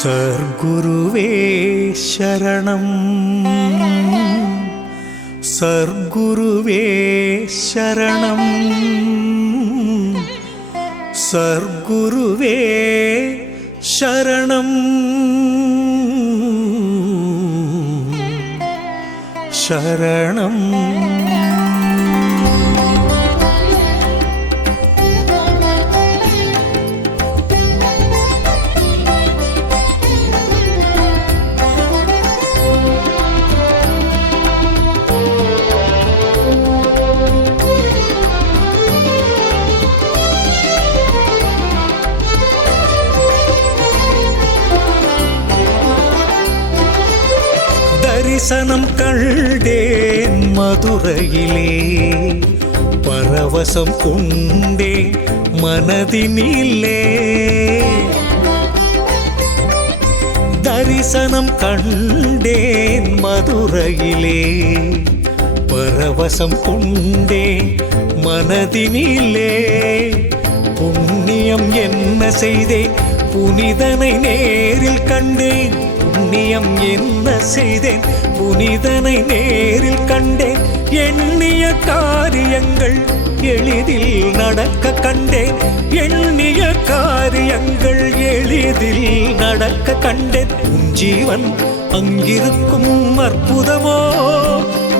சர்க்குருவே சரணம், சர்க்குருவே சரணம், சர்க்குருவே சரணம், சரணம். தரிசனம் கண்டேன் மதுரையிலே, பரவசம் கொண்டேன் மனதினிலே. தரிசனம் கண்டேன் மதுரையிலே, பரவசம் கொண்டேன் மனதினிலே. புண்ணியம் என்ன செய்தேன், புனிதனை நேரில் கண்டேன். புண்ணியம் என்ன செய்தேன், புனிதனை நேரில் கண்டேன். எண்ணிய காரியங்கள் எளிதில் நடக்க கண்டேன். எண்ணிய காரியங்கள் எளிதில் நடக்க கண்டேன். உன் ஜீவன் அங்கிருக்கும் அற்புதமோ,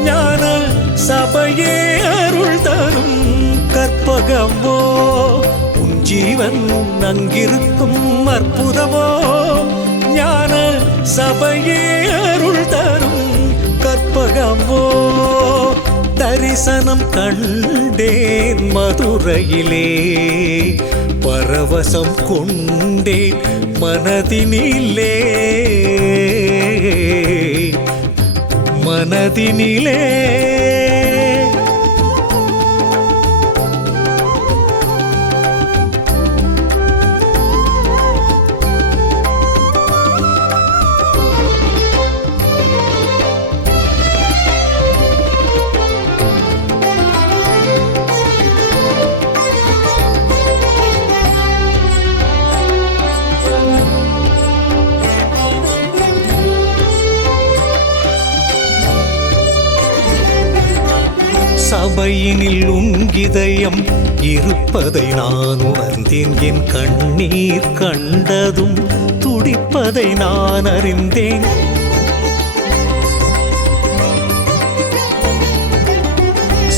ஞான சபையே அருள் தரும் கற்பகமோ. உன் ஜீவன் அங்கிருக்கும் அற்புதமோ, ஞான சபையே அருள் தரும் கற்பகமோ. தரிசனம் கண்டேன் மதுரையிலே, பரவசம் கொண்டேன் மனதினிலே, மனதினிலே. சபையினில் உங்கிதயம் இருப்பதை நான் உணர்ந்தேன். என் கண்ணீர் கண்டதும் துடிப்பதை நான் அறிந்தேன்.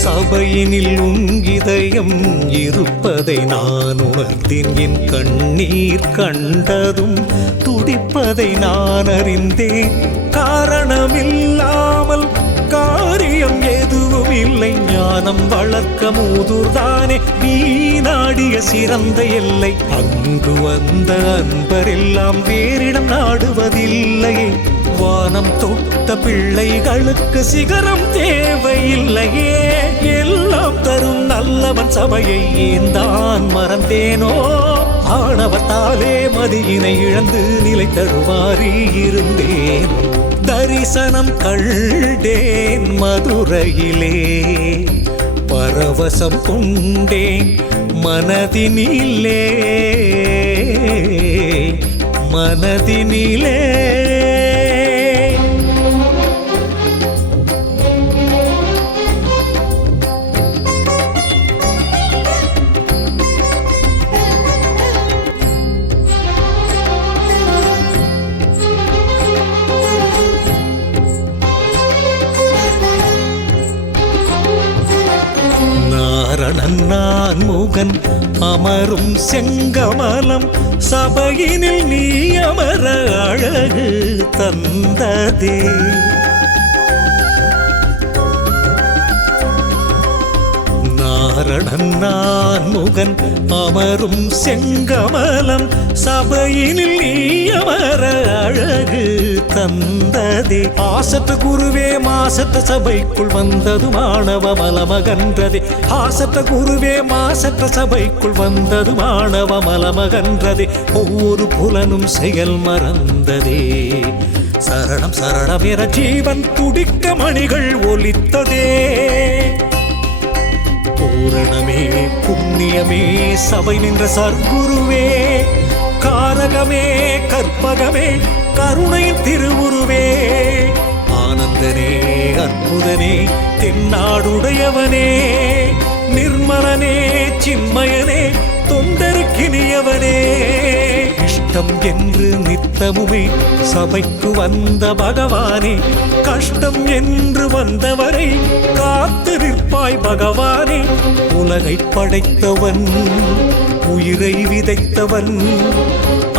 சபையினில் உங்கிதயம் இருப்பதை நான் உணர்ந்தேன். என் கண்ணீர் கண்டதும் துடிப்பதை நான் அறிந்தேன். காரணமில்லாமல் காரியம் எதுவும் இல்லை. ஞானம் வளர்க்க மூதூர்தானே நீ நாடிய சிறந்த எல்லை. அங்கு வந்த அன்பரெல்லாம் வேறிடம் நாடுவதில்லையே. வானம் தொட்ட பிள்ளைகளுக்கு சிகரம் தேவையில்லையே. எல்லாம் தரும் நல்லவன் சபையை ஏந்தான் மறந்தேனோ. ஆணவத்தாலே மதியினை இழந்து நிலை தருவாரி இருந்தேன். தரிசனம் கண்டேன் மதுரையிலே, பரவசம் கொண்டேன் மனதினிலே, மனதினிலே. நான் முகன் அமரும் செங்கமலம், சபையினில் நீ அமர அழகு தந்ததே. நாரணன் நான் முகன் அமரும் செங்கமலம், சபையினில் நீ அமர அழகு தந்ததே. ஆசற்ற குருவே மாசற்ற சபைக்குள் வந்தது மாணவ மலமகன்றதே. ஆசற்ற குருவே மாசற்ற சபைக்குள் வந்தது மாணவ மலமகன்றதே. ஒவ்வொரு புலனும் செயல் மறந்ததே. சரணம் சரணம் என ஜீவன் துடிக்க மணிகள் ஒலித்ததே. பூரணமே புண்ணியமே சபை நின்ற சர்க்குருவே, காரகமே கற்பகமே தெய்வமே கருணையின் திருவுருவே ஆனந்தனே அற்புதனே தென்னாடுடையவனே நிர்மலனே சின்மயனே தொண்டருக்கினியவனே இஷ்டம் என்று நித்தமுமே சபைக்கு வந்த பகவானே கஷ்டம் என்று வந்தவரை காத்து நிற்பாய் பகவானே உலகை படைத்தவன் உயிரை விதைத்தவன்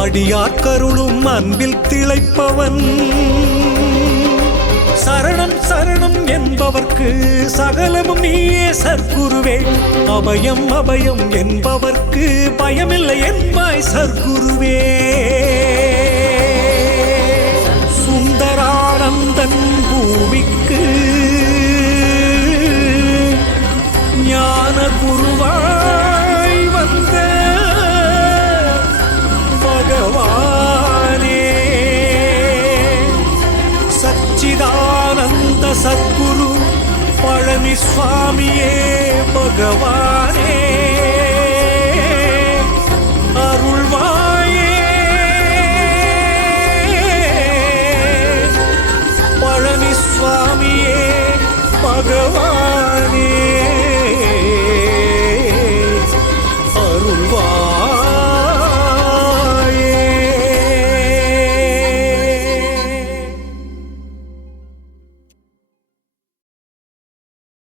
அடியார்கருளும் அன்பில் திளைப்பவன் சரணம் சரணம் என்பவர்க்கு சகலமும் நீயே சற்குருவே அபயம் அபயம் என்பவர்க்கு பயமில்லை என்பாய் சற்குருவே சுந்தரானந்தன் பூமிக்கு ஞான குருவாய் வந்த பகவானே சச்சிதானந்த சத்குரு பழனி சுவாமியே பகவானே அருள்வாயே பழனி சுவாமியே பகவான்